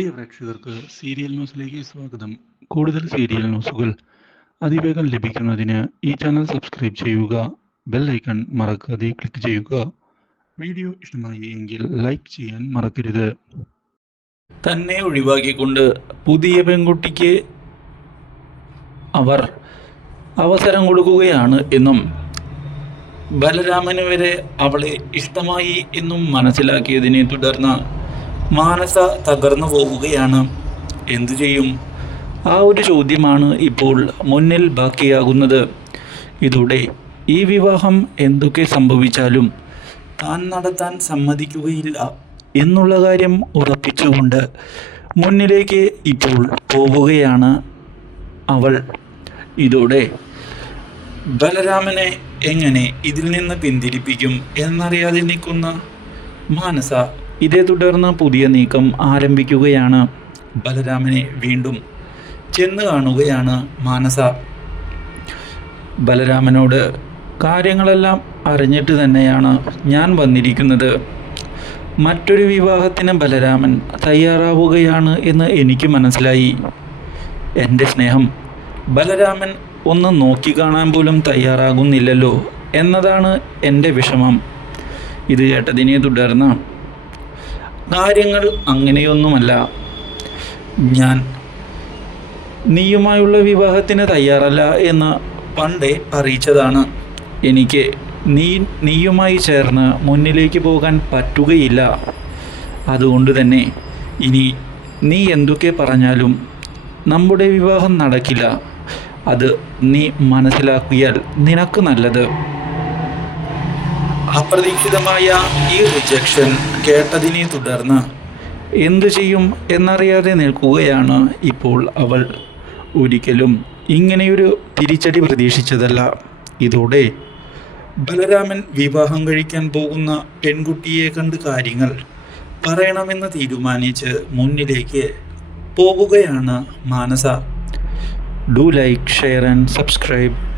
പ്രിയ പ്രേക്ഷകർക്ക് സീരിയൽ ന്യൂസിലേക്ക് സ്വാഗതം. കൂടുതൽ സീരിയൽ ന്യൂസുകൾ അതിവേഗം ലഭിക്കുന്നതിന് ഈ ചാനൽ സബ്സ്ക്രൈബ് ചെയ്യുക ബെൽ ഐക്കൺ മറക്കാതെ ക്ലിക്ക് ചെയ്യുക. വീഡിയോ ഇഷ്ടമായി എങ്കിൽ ലൈക്ക് ചെയ്യാൻ മറക്കരുത്. തന്നെ ഒഴിവാക്കിക്കൊണ്ട് പുതിയ പെൺകുട്ടിക്ക് അവർ അവസരം കൊടുക്കുകയാണ് എന്നും ബലരാമന് വരെ അവളെ ഇഷ്ടമായി എന്നും മനസ്സിലാക്കിയതിനെ തുടർന്ന് മാനസ തകർന്നു പോവുകയാണ്. എന്തു ചെയ്യും? ആ ഒരു ചോദ്യമാണ് ഇപ്പോൾ മുന്നിൽ ബാക്കിയാകുന്നത്. ഇതോടെ ഈ വിവാഹം എന്തൊക്കെ സംഭവിച്ചാലും താൻ നടത്താൻ സമ്മതിക്കുകയില്ല എന്നുള്ള കാര്യം ഉറപ്പിച്ചുകൊണ്ട് മുന്നിലേക്ക് ഇപ്പോൾ പോവുകയാണ് അവൾ. ഇതോടെ ബലരാമനെ എങ്ങനെ ഇതിൽ നിന്ന് പിന്തിരിപ്പിക്കും എന്നറിയാതെ നിൽക്കുന്ന മാനസ ഇതേ തുടർന്ന് പുതിയ നീക്കം ആരംഭിക്കുകയാണ്. ബലരാമനെ വീണ്ടും ചെന്ന് കാണുകയാണ് മാനസ. ബലരാമനോട് കാര്യങ്ങളെല്ലാം അറിഞ്ഞിട്ട് തന്നെയാണ് ഞാൻ വന്നിരിക്കുന്നത്. മറ്റൊരു വിവാഹത്തിന് ബലരാമൻ തയ്യാറാവുകയാണ് എന്ന് എനിക്ക് മനസ്സിലായി. എന്റെ സ്നേഹം ബലരാമൻ ഒന്ന് നോക്കിക്കാണാൻ പോലും തയ്യാറാകുന്നില്ലല്ലോ എന്നതാണ് എന്റെ വിഷമം. ഇത് കേട്ടതിനെ തുടർന്ന് കാര്യങ്ങൾ അങ്ങനെയൊന്നുമല്ല. ഞാൻ നീയുമായുള്ള വിവാഹത്തിന് തയ്യാറല്ല എന്ന് പണ്ടേ അറിയിച്ചതാണ്. എനിക്ക് നീ നീയുമായി ചേർന്ന് മുന്നിലേക്ക് പോകാൻ പറ്റുകയില്ല. അതുകൊണ്ട് തന്നെ ഇനി നീ എന്തൊക്കെ പറഞ്ഞാലും നമ്മുടെ വിവാഹം നടക്കില്ല. അത് നീ മനസ്സിലാക്കിയാൽ നിനക്ക് നല്ലത്. അപ്രതീക്ഷിതമായ ഈ റിജക്ഷൻ കേട്ടതിനെ തുടർന്ന് എന്തു ചെയ്യും എന്നറിയാതെ നിൽക്കുകയാണ് ഇപ്പോൾ അവൾ. ഒരിക്കലും ഇങ്ങനെയൊരു തിരിച്ചടി പ്രതീക്ഷിച്ചതല്ല. ഇതോടെ ബലരാമൻ വിവാഹം കഴിക്കാൻ പോകുന്ന പെൺകുട്ടിയെ കണ്ട് കാര്യങ്ങൾ പറയണമെന്ന് തീരുമാനിച്ച് മുന്നിലേക്ക് പോകുകയാണ് Manasa. Do like share and subscribe